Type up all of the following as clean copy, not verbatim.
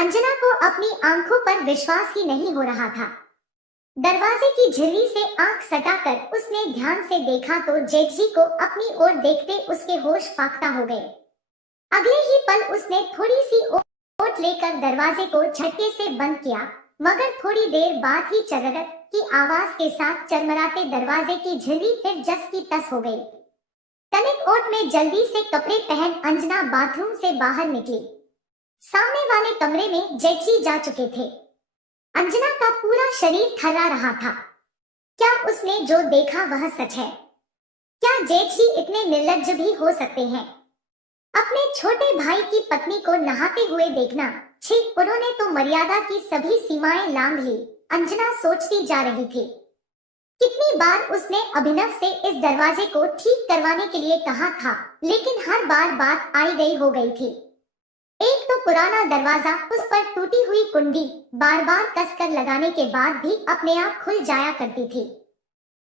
अंजना को अपनी आंखों पर विश्वास ही नहीं हो रहा था। दरवाजे की झिल्ली से आंख सटाकर उसने ध्यान से देखा तो जेठजी को अपनी ओर देखते उसके होश फाख्ता हो गए। अगले ही पल उसने थोड़ी सी ओट लेकर दरवाजे को झटके से बंद किया, मगर थोड़ी देर बाद ही चररट की आवाज के साथ चरमराते दरवाजे की झिल्ली फिर जस की तस हो गई। तनिक ओट में जल्दी से कपड़े पहन अंजना बाथरूम से बाहर निकली। सामने वाले कमरे में जेठजी जा चुके थे। अंजना का पूरा शरीर थर्रा रहा था। क्या उसने जो देखा वह सच है? क्या जेठजी इतने निर्लज्ज भी हो सकते हैं? अपने छोटे भाई की पत्नी को नहाते हुए देखना, छी, उन्होंने तो मर्यादा की सभी सीमाएं लांघ ली। अंजना सोचती जा रही थी। कितनी बार उसने अभिनव से इस दरवाजे को ठीक करवाने के लिए कहा था, लेकिन हर बार बात आई गई हो गई थी। एक तो पुराना दरवाजा, उस पर टूटी हुई कुंडी बार बार कसकर लगाने के बाद भी अपने आप खुल जाया करती थी।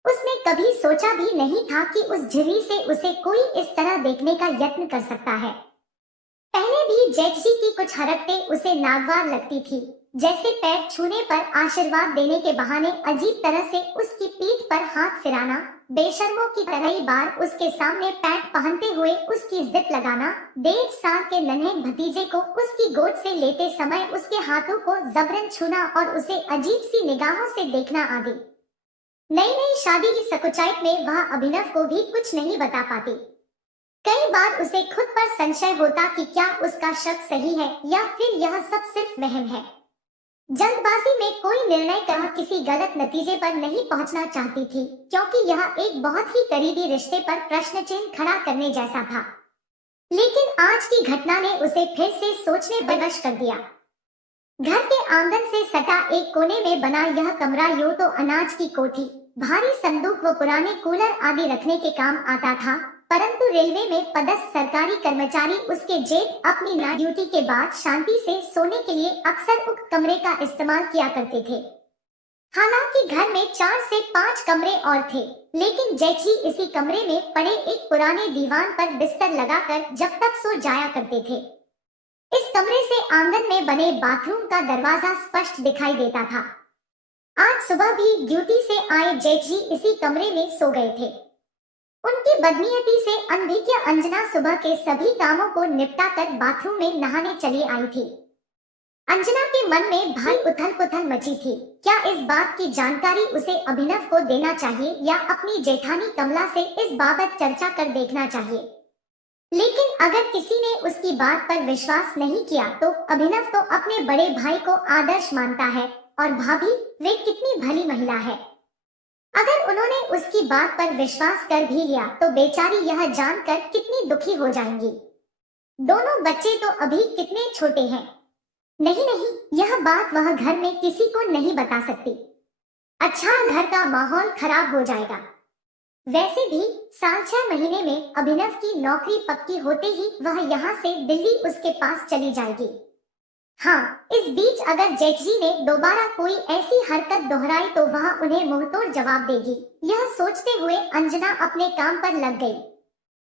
उसने कभी सोचा भी नहीं था कि उस झिल्ली से उसे कोई इस तरह देखने का यत्न कर सकता है। पहले भी जेठजी की कुछ हरकतें उसे नागवार लगती थी, जैसे पैर छूने पर आशीर्वाद देने के बहाने अजीब तरह से उसकी पीठ पर हाथ फिराना, बेशर्मों की तरह ही बार उसके सामने पैंट पहनते हुए उसकी जिप लगाना, 1.5 साल के नन्हे भतीजे को उसकी गोद से लेते समय उसके हाथों को जबरन छूना और उसे अजीब सी निगाहों से देखना आदि। नई नई शादी की सकुचाइट में वह अभिनव को भी कुछ नहीं बता पाती। कई बार उसे खुद पर संशय होता कि क्या उसका शक सही है या फिर यह सब सिर्फ वहम है। जल्दबाजी में कोई निर्णय कर किसी गलत नतीजे पर नहीं पहुंचना चाहती थी, क्योंकि यह एक बहुत ही करीबी रिश्ते पर प्रश्न चिन्ह खड़ा करने जैसा था। लेकिन आज की घटना ने उसे फिर से सोचने पर विवश कर दिया। घर के आंगन से सटा एक कोने में बना यह कमरा यूं तो अनाज की कोठी, भारी संदूक व पुराने कूलर आदि रखने के काम आता था, परंतु रेलवे में पदस्थ सरकारी कर्मचारी उसके जेठ अपनी नाइट ड्यूटी के बाद शांति से सोने के लिए अक्सर उक्त कमरे का इस्तेमाल किया करते थे। हालांकि घर में 4 से 5 कमरे और थे, लेकिन जेठजी इसी कमरे में पड़े एक पुराने दीवान पर बिस्तर लगाकर जब तक सो जाया करते थे। इस कमरे से आंगन में बने बाथरूम का दरवाजा स्पष्ट दिखाई देता था। आज सुबह भी ड्यूटी से आए जेठजी इसी कमरे में सो गए थे। उनकी बदनीयती से अनभिज्ञ अंजना सुबह के सभी कामों को निपटाकर बाथरूम में नहाने चली आई थी। अंजना के मन में भारी उथल पुथल मची थी। क्या इस बात की जानकारी उसे अभिनव को देना चाहिए या अपनी जेठानी कमला से इस बाबत चर्चा कर देखना चाहिए? लेकिन अगर किसी ने उसकी बात पर विश्वास नहीं किया तो अभिनव तो अपने बड़े भाई को आदर्श मानता है, और भाभी, वे कितनी भली महिला है। अगर उन्होंने उसकी बात पर विश्वास कर भी लिया तो बेचारी यह जानकर कितनी दुखी हो जाएंगी। दोनों बच्चे तो अभी कितने छोटे हैं। नहीं नहीं, यह बात वह घर में किसी को नहीं बता सकती। अच्छा, घर का माहौल खराब हो जाएगा। वैसे भी साल 6 महीने में अभिनव की नौकरी पक्की होते ही वह यहाँ से दिल्ली उसके पास चली जाएगी। हाँ, इस बीच अगर जेठजी ने दोबारा कोई ऐसी हरकत दोहराई तो वह उन्हें मुंहतोड़ जवाब देगी। यह सोचते हुए अंजना अपने काम पर लग गई।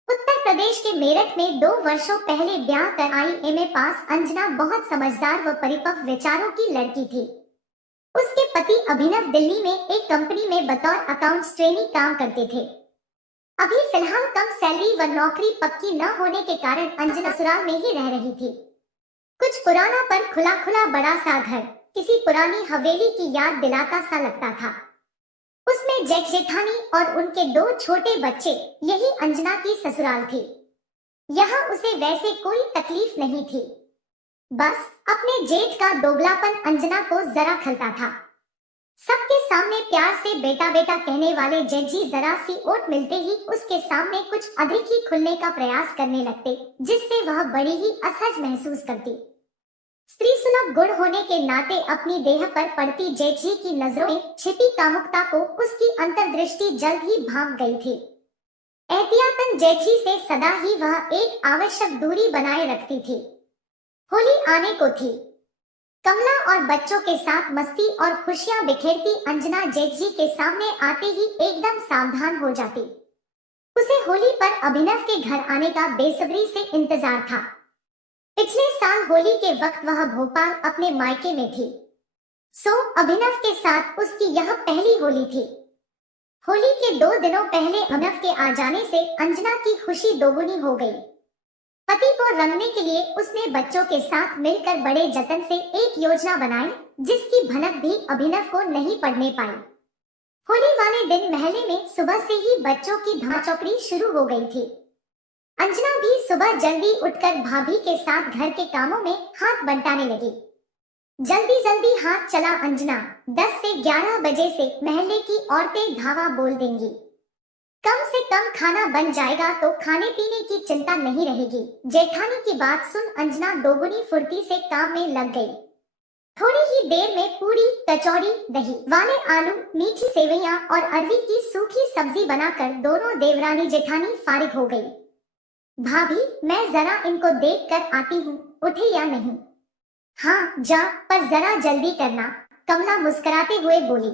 उत्तर प्रदेश के मेरठ में 2 वर्षों पहले ब्याह कर आई एमए पास अंजना बहुत समझदार व परिपक्व विचारों की लड़की थी। उसके पति अभिनव दिल्ली में एक कंपनी में बतौर अकाउंट्स ट्रेनी काम करते थे। अभी फिलहाल कम सैलरी व नौकरी पक्की न होने के कारण अंजना ससुराल में ही रह रही थी। कुछ पुराना पर खुला खुला बड़ा सा घर किसी पुरानी हवेली की याद दिलाता सा लगता था। उसमें जेठ जेठानी और उनके 2 छोटे बच्चे, यही अंजना की ससुराल थी। यहाँ उसे वैसे कोई तकलीफ नहीं थी। बस अपने जेठ का दोगलापन अंजना को जरा खलता था। सबके सामने प्यार से बेटा बेटा कहने वाले जेठजी जरा सी ओट मिलते ही उसके सामने कुछ अधिक ही खुलने का प्रयास करने लगते, जिससे वह बड़ी ही असहज महसूस करती। स्त्री सुलभ गुण होने के नाते अपनी देह पर पड़ती जेठजी की नजरों में छिपी कामुकता को उसकी अंतर्दृष्टि जल्द ही भांप गई थी। एहतियातन जेठजी से सदा ही वह एक आवश्यक दूरी बनाए रखती थी। होली आने को थी। कमला और बच्चों के साथ मस्ती और खुशियां बिखेरती अंजना जेठजी के सामने आते ही एकदम सावधान हो जाती। उसे होली पर अभिनव के घर आने का बेसब्री से इंतजार था। पिछले साल होली के वक्त वह भोपाल अपने मायके में थी। अभिनव के साथ उसकी यह पहली होली थी। होली के 2 दिनों पहले अभिनव के आ जाने से अंजना की खुशी दोगुनी हो गई। पति को रंगने के लिए उसने बच्चों के साथ मिलकर बड़े जतन से एक योजना बनाई, जिसकी भनक भी अभिनव को नहीं पड़ने पाई। होली वाले दिन महल्ले में सुबह से ही बच्चों की धमाचौकड़ी शुरू हो गई थी। अंजना भी सुबह जल्दी उठकर भाभी के साथ घर के कामों में हाथ बंटाने लगी। जल्दी जल्दी हाथ चला अंजना, 10 से 11 बजे से महल्ले की औरतें धावा बोल देंगी। कम से कम खाना बन जाएगा तो खाने पीने की चिंता नहीं रहेगी। जेठानी की बात सुन अंजना दोगुनी फुर्ती से काम में लग गई। थोड़ी ही देर में पूरी, कचौड़ी, दही वाले आलू, मीठी सेवइयां और अरवी की सूखी सब्जी बनाकर दोनों देवरानी जेठानी फारिग हो गई। भाभी, मैं जरा इनको देख कर आती हूँ, उठे या नहीं? हाँ जा, पर जरा जल्दी करना, कमला मुस्कुराते हुए बोली।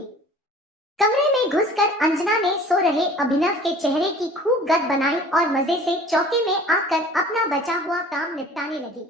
कमरे में घुसकर अंजना ने सो रहे अभिनव के चेहरे की खूब गत बनाई और मजे से चौके में आकर अपना बचा हुआ काम निपटाने लगी।